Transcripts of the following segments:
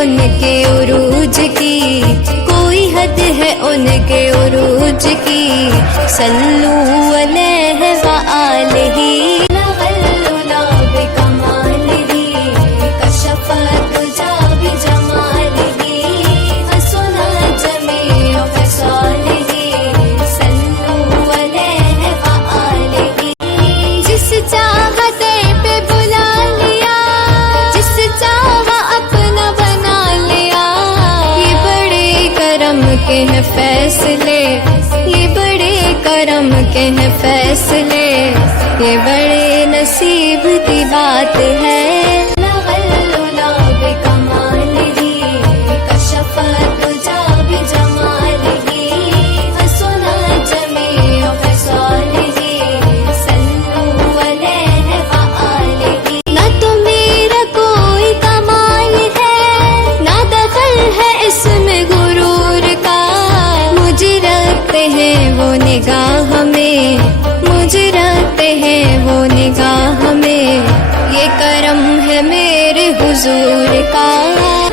ان کے عروج کی، کوئی حد ہے ان کے عروج کی، صلو علیہ وآلہ کے ہیں فیصلے، یہ بڑے کرم کے ہیں فیصلے، یہ بڑے نصیب کی بات ہے۔ نگاہ میں مجھے رکھتے ہیں وہ نگاہ میں، یہ کرم ہے میرے حضور کا۔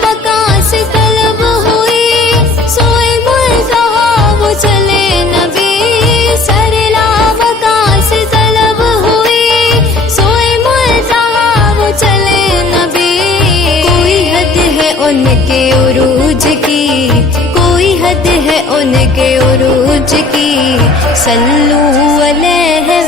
بقا سے طلب ہوئی سوئے ملتہا وہ چلے نبی، سرلا بقا سے طلب ہوئی سوئے ملتہا وہ چلے نبی، کوئی حد ہے ان کے عروج کی، کوئی حد ہے ان کے عروج کی، صلو علیہ